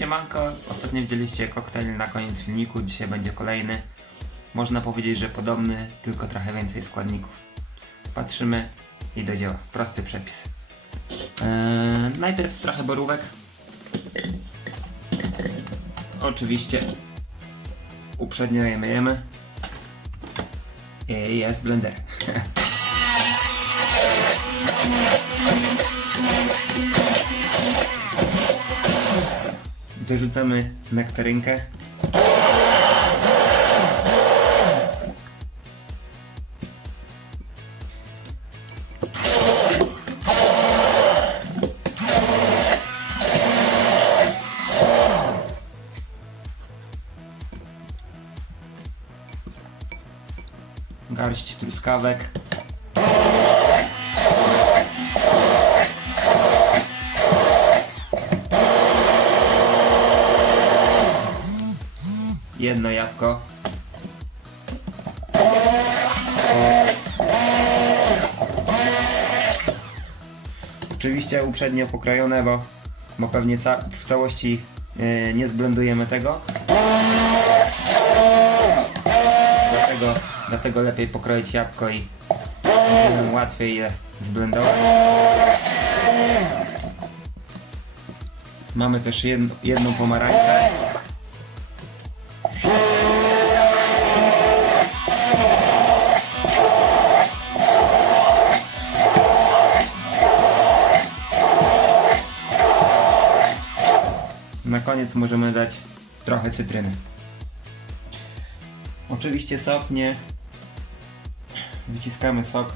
Siemanko, ostatnio widzieliście koktajl na koniec filmiku, dzisiaj będzie kolejny. Można powiedzieć, że podobny, tylko trochę więcej składników. Patrzymy i do dzieła. Prosty przepis. Eee, najpierw trochę borówek. Oczywiście uprzednio je myjemy. I jest blender. Dorzucamy nektarynkę. Garść truskawek. Jedno jabłko. Oczywiście uprzednio pokrojone, bo, bo pewnie ca w całości yy, nie zblendujemy tego. Dlatego, dlatego lepiej pokroić jabłko i będzie łatwiej je zblendować. Mamy też jedno, jedną pomarańczę. Na koniec możemy dać trochę cytryny. Oczywiście sok nie. Wyciskamy sok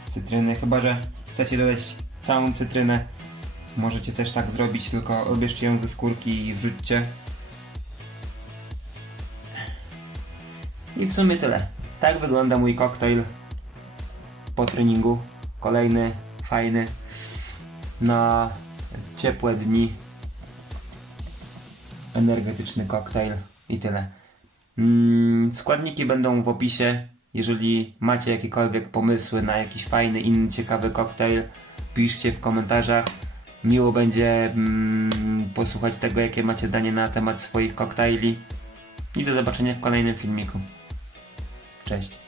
z cytryny, chyba że chcecie dodać całą cytrynę. Możecie też tak zrobić, tylko odbierzcie ją ze skórki i wrzućcie. I w sumie tyle. Tak wygląda mój koktajl po treningu. Kolejny, fajny, na ciepłe dni. Energetyczny koktajl i tyle. Mm, składniki będą w opisie. Jeżeli macie jakiekolwiek pomysły na jakiś fajny, inny, ciekawy koktajl, piszcie w komentarzach. Miło będzie mm, posłuchać tego, jakie macie zdanie na temat swoich koktajli. I do zobaczenia w kolejnym filmiku. Cześć.